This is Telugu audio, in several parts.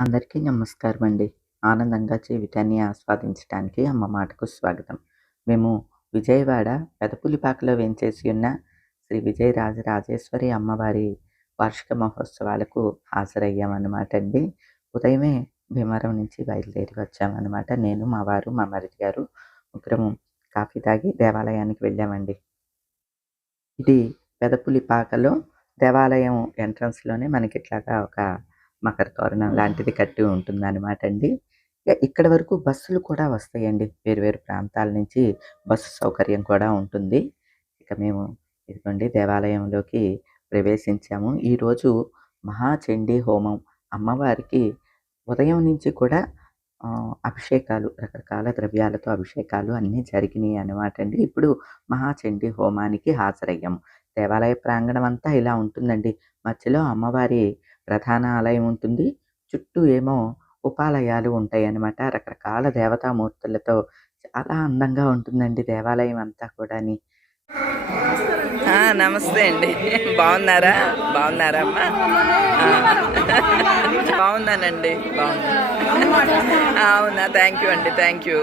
అందరికీ నమస్కారం అండి. ఆనందంగా జీవితాన్ని ఆస్వాదించడానికి అమ్మ మాటకు స్వాగతం. మేము విజయవాడ పెదపులిపాకలో వేంచేసి ఉన్న శ్రీ విజయరాజరాజేశ్వరి అమ్మవారి వార్షిక మహోత్సవాలకు హాజరయ్యామన్నమాట అండి. ఉదయమే భీమవరం నుంచి బయలుదేరి వచ్చామన్నమాట. నేను, మా వారు, మా మరిది గారు ముగ్గురము కాఫీ తాగి దేవాలయానికి వెళ్ళామండి. ఇది పెదపులిపాకలో దేవాలయం ఎంట్రన్స్‌లోనే మనకిట్లాగా ఒక మకర తోరణం లాంటిది కట్టి ఉంటుందనమాట అండి. ఇక్కడి వరకు బస్సులు కూడా వస్తాయండి. వేరు వేరు ప్రాంతాల నుంచి బస్సు సౌకర్యం కూడా ఉంటుంది. ఇక మేము ఇదిగోండి దేవాలయంలోకి ప్రవేశించాము. ఈరోజు మహాచండీ హోమం అమ్మవారికి ఉదయం నుంచి కూడా అభిషేకాలు రకరకాల ద్రవ్యాలతో అభిషేకాలు అన్నీ జరిగినాయి అనమాట అండి. ఇప్పుడు మహాచండీ హోమానికి హాజరయ్యాము. దేవాలయ ప్రాంగణం అంతా ఇలా ఉంటుందండి. మధ్యలో అమ్మవారి ప్రధాన ఆలయం ఉంటుంది. చుట్టూ ఏమో ఉపాలయాలు ఉంటాయన్నమాట. రకరకాల దేవతామూర్తులతో చాలా అందంగా ఉంటుందండి దేవాలయం అంతా కూడాని. నమస్తే అండి. బాగున్నారా? బాగున్నారా అమ్మా? బాగున్నానండి. అవునా? థ్యాంక్ యూ అండి. థ్యాంక్ యూ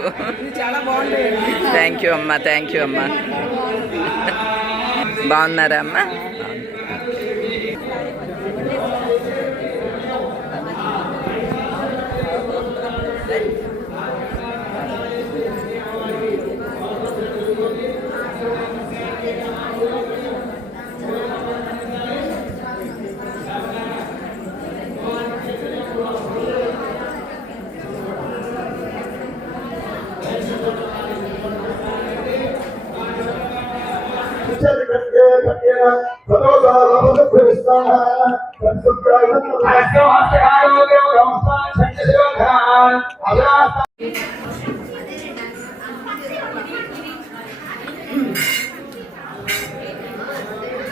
అమ్మా. థ్యాంక్ యూ అమ్మా. బాగున్నారా అమ్మా?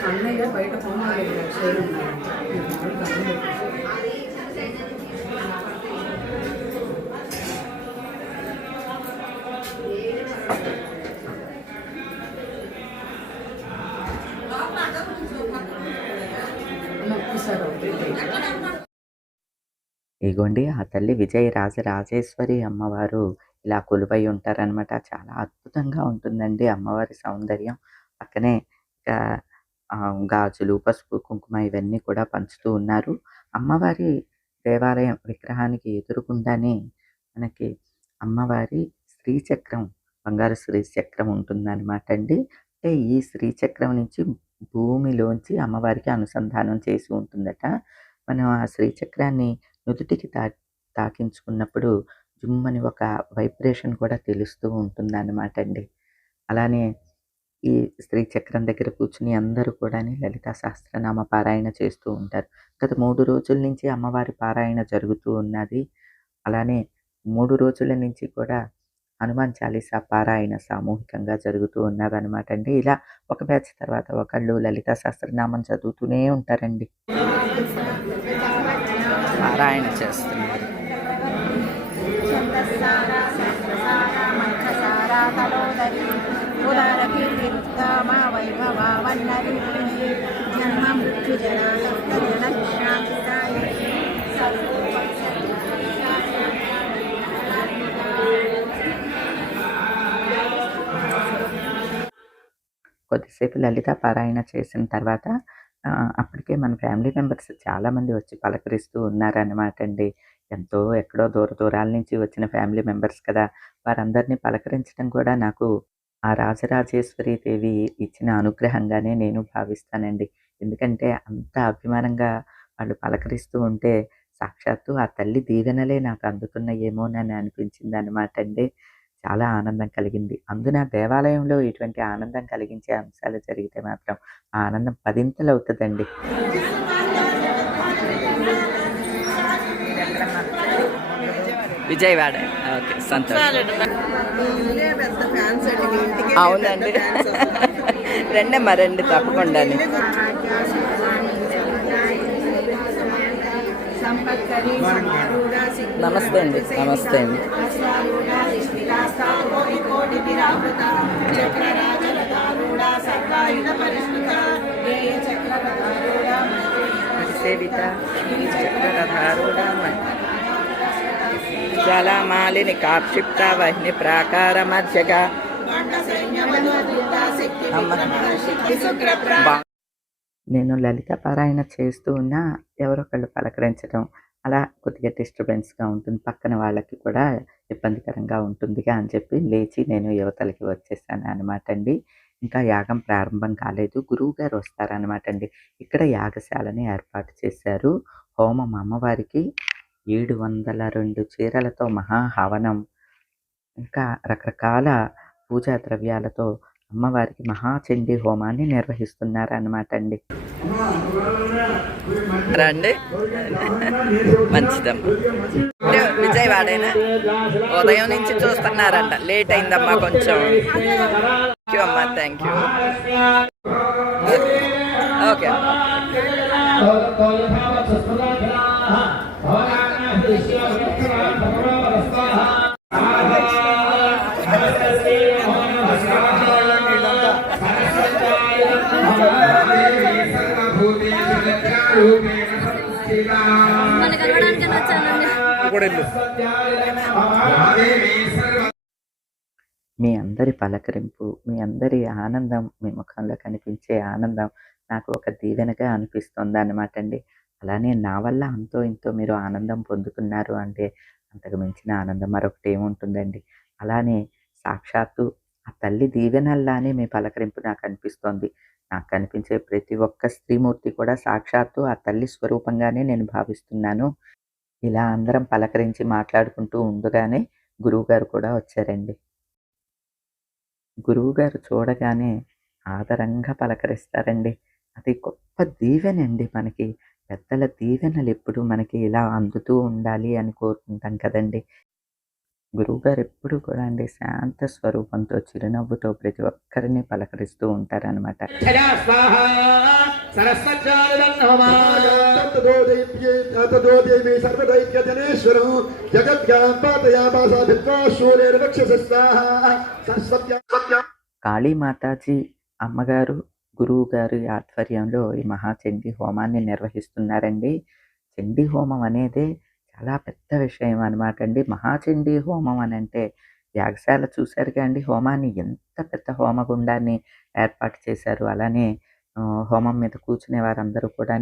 అన్నయ్య బయట హోమాలు ఇగోండి ఆ తల్లి విజయరాజరాజేశ్వరి అమ్మవారు ఇలా కొలువై ఉంటారనమాట. చాలా అద్భుతంగా ఉంటుందండి అమ్మవారి సౌందర్యం. పక్కనే ఇంకా గాజులు, పసుపు, కుంకుమ ఇవన్నీ కూడా పంచుతూ ఉన్నారు. అమ్మవారి దేవాలయం విగ్రహానికి ఎదురుగుండానే మనకి అమ్మవారి శ్రీచక్రం, బంగారు శ్రీచక్రం ఉంటుందనమాట అండి. అంటే ఈ శ్రీచక్రం నుంచి భూమిలోంచి అమ్మవారికి అనుసంధానం చేసి ఉంటుందట. మనం ఆ శ్రీచక్రాన్ని నుదుటికి తాకించుకున్నప్పుడు జుమ్మని ఒక వైబ్రేషన్ కూడా తెలుస్తూ ఉంటుందన్నమాట అండి. అలానే ఈ శ్రీచక్రం దగ్గర కూర్చుని అందరూ కూడాని లలితా సహస్రనామ పారాయణ చేస్తూ ఉంటారు. గత 3 రోజుల నుంచి అమ్మవారి పారాయణ జరుగుతూ ఉన్నది. అలానే 3 రోజుల నుంచి కూడా హనుమాన్ చాలీసా పారాయణ సామూహికంగా జరుగుతూ ఉన్నదనమాట అండి. ఇలా ఒక బ్యాచ్ తర్వాత ఒకళ్ళు లలితా సహస్రనామం చదువుతూనే ఉంటారండి. పారాయణ చేస్తున్నారు. కొద్దిసేపు లలిత పారాయణ చేసిన తర్వాత అప్పటికే మన ఫ్యామిలీ మెంబర్స్ చాలామంది వచ్చి పలకరిస్తూ ఉన్నారనమాట అండి. ఎంతో ఎక్కడో దూరాల నుంచి వచ్చిన ఫ్యామిలీ మెంబర్స్ కదా! వారందరినీ పలకరించడం కూడా నాకు ఆ రాజరాజేశ్వరి దేవి ఇచ్చిన అనుగ్రహంగానే నేను భావిస్తానండి. ఎందుకంటే అంత అభిమానంగా వాళ్ళు పలకరిస్తూ ఉంటే సాక్షాత్తు ఆ తల్లి దీవెనలే నాకు అందుతున్నాయేమోనని అనిపించిందనమాట అండి. చాలా ఆనందం కలిగింది. అందున దేవాలయంలో ఇటువంటి ఆనందం కలిగించే అంశాలు జరిగితే మాత్రం ఆ ఆనందం పదింతలవుతదండి. విజయవాడ. ఓకే, సంతోషం. అవునండి. రండమ్మా, రండి తప్పకుండా. నమస్తే అండి. నమస్తే అండి. సేవిత చక్రరథారూఢ జ్వాలామాలిని కాక్షిప్త వహ్ని ప్రాకార మధ్యగా నేను లలిత పారాయణ చేస్తూ ఉన్నా ఎవరొకళ్ళు పలకరించడం అలా కొద్దిగా డిస్టర్బెన్స్గా ఉంటుంది, పక్కన వాళ్ళకి కూడా ఇబ్బందికరంగా ఉంటుందిగా అని చెప్పి లేచి నేను యువతలకి వచ్చేసాను అనమాట అండి. ఇంకా యాగం ప్రారంభం కాలేదు, గురువు గారు వస్తారనమాట అండి. ఇక్కడ యాగశాలని ఏర్పాటు చేశారు. హోమం అమ్మవారికి 702 చీరలతో మహాహవనం, ఇంకా రకరకాల పూజా ద్రవ్యాలతో అమ్మవారికి మహాచండీ హోమాన్ని నిర్వహిస్తున్నారన్నమాట అండి. రండి, మంచిదమ్మా. విజయవాడేనా? ఉదయం నుంచి చూస్తున్నారంట, లేట్ అయిందమ్మా కొంచెం. థ్యాంక్ యూ అమ్మా, థ్యాంక్ యూ. ఓకే అమ్మా. మీ అందరి పలకరింపు, మీ అందరి ఆనందం, మీ ముఖంలో కనిపించే ఆనందం నాకు ఒక దీవెనగా అనిపిస్తుంది అన్నమాట అండి. అలానే నా వల్ల అంతో ఇంతో మీరు ఆనందం పొందుతున్నారు అంటే అంతకు మించిన ఆనందం మరొకటి ఏముంటుందండి. అలానే సాక్షాత్తు ఆ తల్లి దీవెనల్లానే మీ పలకరింపు నాకు అనిపిస్తోంది. నాకు కనిపించే ప్రతి ఒక్క స్త్రీమూర్తి కూడా సాక్షాత్తు ఆ తల్లి స్వరూపంగానే నేను భావిస్తున్నాను. ఇలా అందరం పలకరించి మాట్లాడుకుంటూ ఉండగానే గురువుగారు కూడా వచ్చారండి. గురువుగారు చూడగానే ఆదరంగా పలకరిస్తారండి. అది గొప్ప దీవెనండి మనకి. పెద్దల దీవెనలు ఎప్పుడు మనకి ఇలా అందుతూ ఉండాలి అని కోరుకుంటాం కదండి. గురువుగారు ఎప్పుడు కూడా అండి శాంత స్వరూపంతో, చిరునవ్వుతో ప్రతి ఒక్కరిని పలకరిస్తూ ఉంటారనమాట. కాళీమాతాజీ అమ్మగారు, గురువు గారి ఆధ్వర్యంలో ఈ మహాచండీ హోమాన్ని నిర్వహిస్తున్నారండి. చండీ హోమం అనేదే చాలా పెద్ద విషయం అనమాట అండి. మహాచండీ హోమం అని అంటే యాగశాల చూశారుగా అండి, హోమాన్ని ఎంత పెద్ద హోమగుండాన్ని ఏర్పాటు చేశారు. అలానే హోమం మీద కూర్చునే వారందరూ కూడా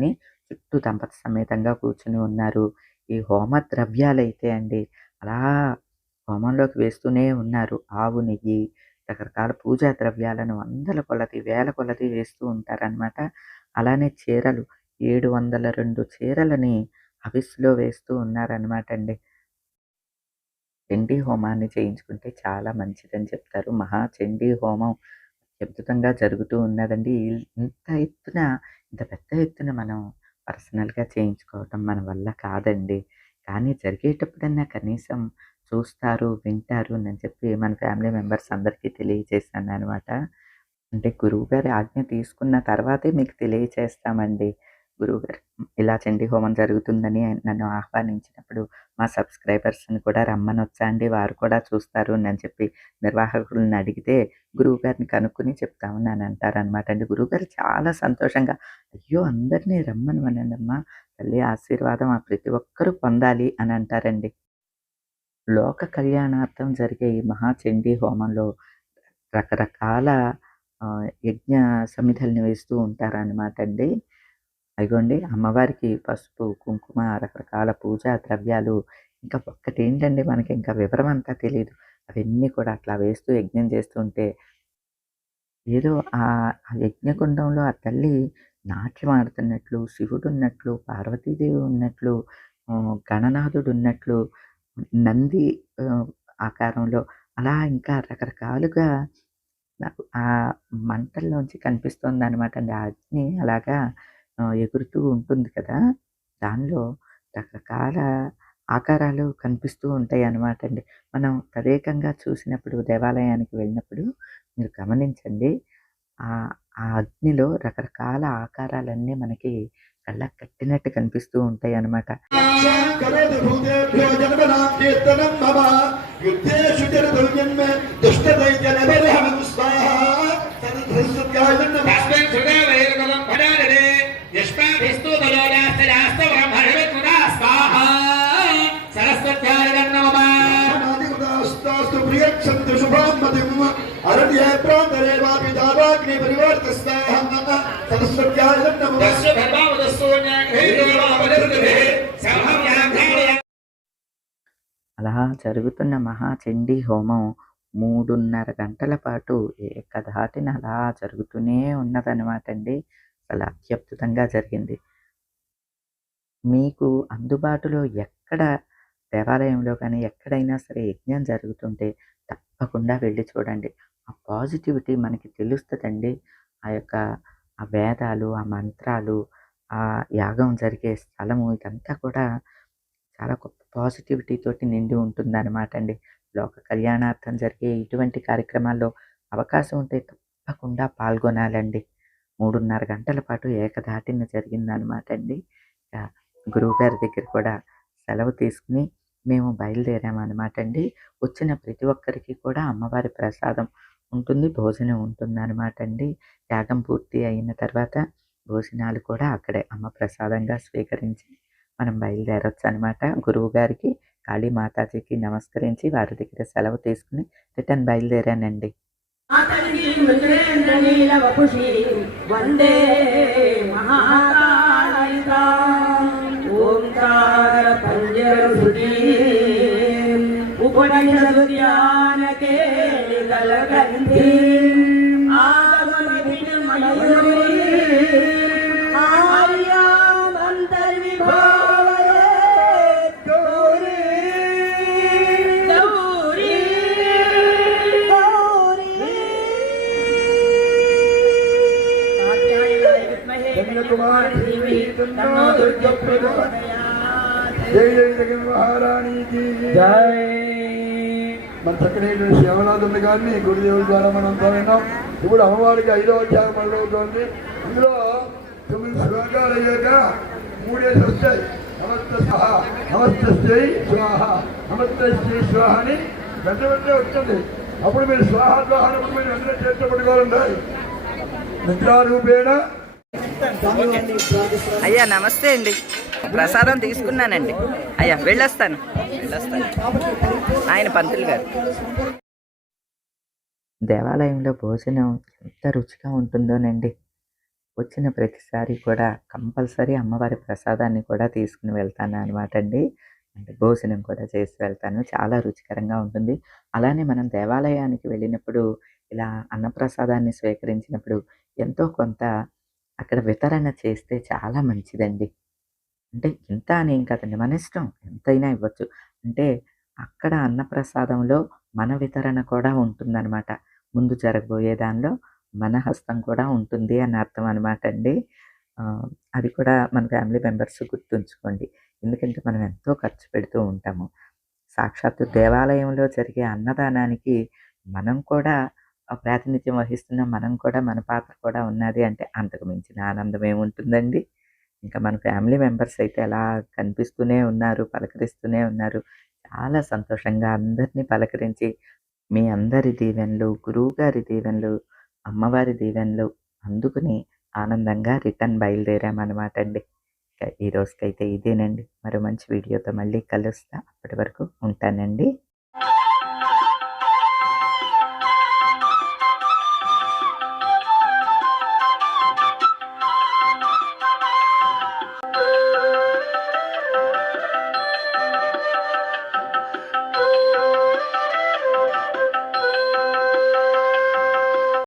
చుట్టూ దంపతి సమేతంగా కూర్చుని ఉన్నారు. ఈ హోమ ద్రవ్యాలైతే అండి అలా హోమంలోకి వేస్తూనే ఉన్నారు. ఆవు నెయ్యి, రకరకాల పూజా ద్రవ్యాలను వందల కొలది, వేల కొలది వేస్తూ ఉంటారనమాట. అలానే చీరలు 702 చీరలని హవిస్సులో వేస్తూ ఉన్నారనమాట అండి. చండీ హోమాన్ని చేయించుకుంటే చాలా మంచిదని చెప్తారు. మహాచండీ హోమం అద్భుతంగా జరుగుతూ ఉన్నదండి. ఇంత పెద్ద ఎత్తున మనం పర్సనల్‌గా చేయించుకోవటం మన వల్ల కాదండి. కానీ జరిగేటప్పుడన్నా కనీసం చూస్తారు, వింటారు అని చెప్పి మన ఫ్యామిలీ మెంబర్స్ అందరికీ తెలియజేశాననమాట. అంటే గురువుగారి ఆజ్ఞ తీసుకున్న తర్వాతే మీకు తెలియచేస్తామండి. గురువుగారు ఇలా చండీ హోమం జరుగుతుందని నన్ను ఆహ్వానించినప్పుడు మా సబ్స్క్రైబర్స్‌ని కూడా రమ్మనొచ్చా అండి, వారు కూడా చూస్తారు అని చెప్పి నిర్వాహకులను అడిగితే గురువుగారిని కనుక్కొని చెప్తామని అని అంటారనమాట అండి. గురువుగారు చాలా సంతోషంగా, అయ్యో! అందరినీ రమ్మనమనండమ్మా, తల్లి ఆశీర్వాదం ప్రతి ఒక్కరూ పొందాలి అని అంటారండి. లోక కళ్యాణార్థం జరిగే ఈ మహాచండీ హోమంలో రకరకాల యజ్ఞ సమిధల్ని వేస్తూ ఉంటారనమాట అండి. అదిగోండి అమ్మవారికి పసుపు, కుంకుమ, రకరకాల పూజా ద్రవ్యాలు, ఇంకా ఒక్కటేంటండి మనకి ఇంకా వివరం అంతా తెలీదు. అవన్నీ కూడా అట్లా వేస్తూ యజ్ఞం చేస్తుంటే ఏదో ఆ యజ్ఞకుండంలో ఆ తల్లి నాట్యం ఆడుతున్నట్లు, శివుడున్నట్లు, పార్వతీదేవి ఉన్నట్లు, గణనాథుడున్నట్లు, నంది ఆకారంలో అలా ఇంకా రకరకాలుగా నాకు ఆ మంటల్లోంచి కనిపిస్తోందనమాట అండి. ఆ అగ్ని అలాగా ఎగురుతూ ఉంటుంది కదా! దానిలో రకరకాల ఆకారాలు కనిపిస్తూ ఉంటాయన్నమాట అండి. మనం తదేకంగా చూసినప్పుడు, దేవాలయానికి వెళ్ళినప్పుడు మీరు గమనించండి. ఆ అగ్నిలో రకరకాల ఆకారాలన్నీ మనకి కళ్ళకి కట్టినట్టు కనిపిస్తూ ఉంటాయన్నమాట. मध्य प्रान्तरे वापि दावाग्नि परिवर्तस्ताहं सरस्वत्याय नमः तस्य भगवामदस्सोन्याघ्रैर्देवावनिर्गभे सहं याघ्राणय. అలా జరుగుతున్న మహాచండీ హోమం 3:30 గంటల పాటు ఏకధాటిన అలా జరుగుతూనే ఉన్నదనమాట అండి. అసలు అత్యద్భుతంగా జరిగింది. మీకు అందుబాటులో ఎక్కడ దేవాలయంలో కానీ ఎక్కడైనా సరే యజ్ఞం జరుగుతుంటే తప్పకుండా వెళ్ళి చూడండి. ఆ పాజిటివిటీ మనకి తెలుస్తదండి. ఆ వేదాలు, ఆ మంత్రాలు, ఆ యాగం జరిగే స్థలము ఇదంతా కూడా చాలా గొప్ప పాజిటివిటీ తోటి నిండి ఉంటుందన్నమాట అండి. లోక కళ్యాణార్థం జరిగే ఇటువంటి కార్యక్రమాల్లో అవకాశం ఉంటే తప్పకుండా పాల్గొనాలండి. 3:30 గంటల పాటు ఏకధాటిన జరిగిందనమాట అండి. గురువుగారి దగ్గర కూడా సెలవు తీసుకుని మేము బయలుదేరామనమాట అండి. వచ్చిన ప్రతి ఒక్కరికి కూడా అమ్మవారి ప్రసాదం ఉంటుంది, భోజనం ఉంటుందనమాట అండి. యాగం పూర్తి అయిన తర్వాత భోజనాలు కూడా అక్కడే అమ్మ ప్రసాదంగా స్వీకరించి మనం బయలుదేరొచ్చు అనమాట. గురువుగారికి, కాళీ మాతాజీకి నమస్కరించి వారి దగ్గర సెలవు తీసుకుని రిటర్న్ బయలుదేరానండి. వందే మహాకాళికా ఓంకార పంజరుడి ఉపనిషదుద్యానకే కలగంధి జై జై జగన్ మహారాణి కి జై. మన చక్కని శ్యామనాథుని గారిని గురుదేవుల ద్వారా మనం విన్నాం. ఇప్పుడు అమ్మవారికి 5వ అధ్యాయం మొదలవుతోంది. ఇందులో 9 శ్లోకాలు అయ్యాక 3 వస్తాయి. నమస్తే స్వాహ, నమస్తే స్వాహ, నమస్తే స్వాహ అని వెంట వెంటనే వస్తుంది. అప్పుడు మీరు స్వాహ స్వాహ అన్నప్పుడు మీరు వెంటనే చేతితో పట్టుకోవాలండి. నిద్రారూపేణ. అయ్యా నమస్తే అండి. ప్రసాదం తీసుకున్నానండి. అయ్యా వెళ్ళొస్తాను. ఆయన పంతులు గారు. దేవాలయంలో భోజనం ఎంత రుచిగా ఉంటుందోనండి. వచ్చిన ప్రతిసారి కూడా కంపల్సరీ అమ్మవారి ప్రసాదాన్ని కూడా తీసుకుని వెళ్తాను అనమాట అండి. అంటే భోజనం కూడా చేసి వెళ్తాను. చాలా రుచికరంగా ఉంటుంది. అలానే మనం దేవాలయానికి వెళ్ళినప్పుడు ఇలా అన్నప్రసాదాన్ని స్వీకరించినప్పుడు ఎంతో కొంత అక్కడ వితరణ చేస్తే చాలా మంచిదండి. అంటే ఇంత అనేం కాదండి, మన ఇష్టం ఎంతైనా ఇవ్వచ్చు. అంటే అక్కడ అన్నప్రసాదంలో మన వితరణ కూడా ఉంటుందన్నమాట. ముందు జరగబోయే దానిలో మన హస్తం కూడా ఉంటుంది అని అర్థం అనమాట అండి. అది కూడా మన ఫ్యామిలీ మెంబర్స్ గుర్తుంచుకోండి. ఎందుకంటే మనం ఎంతో ఖర్చు పెడుతూ ఉంటాము. సాక్షాత్తు దేవాలయంలో జరిగే అన్నదానానికి మనం కూడా ప్రాతినిధ్యం వహిస్తున్నాం. మనం కూడా మన పాత్ర కూడా ఉన్నది అంటే అంతకు మించిన ఆనందం ఏముంటుందండి. ఇంకా మన ఫ్యామిలీ మెంబర్స్ అయితే అలా కనిపిస్తూనే ఉన్నారు, పలకరిస్తూనే ఉన్నారు. చాలా సంతోషంగా అందరినీ పలకరించి మీ అందరి దీవెనలు, గురువుగారి దీవెనలు, అమ్మవారి దీవెనలు అందుకుని ఆనందంగా రిటర్న్ బయలుదేరామన్నమాట అండి. ఈ రోజుకైతే ఇదేనండి. మరో మంచి వీడియోతో మళ్ళీ కలుస్తా. అప్పటి వరకు ఉంటానండి.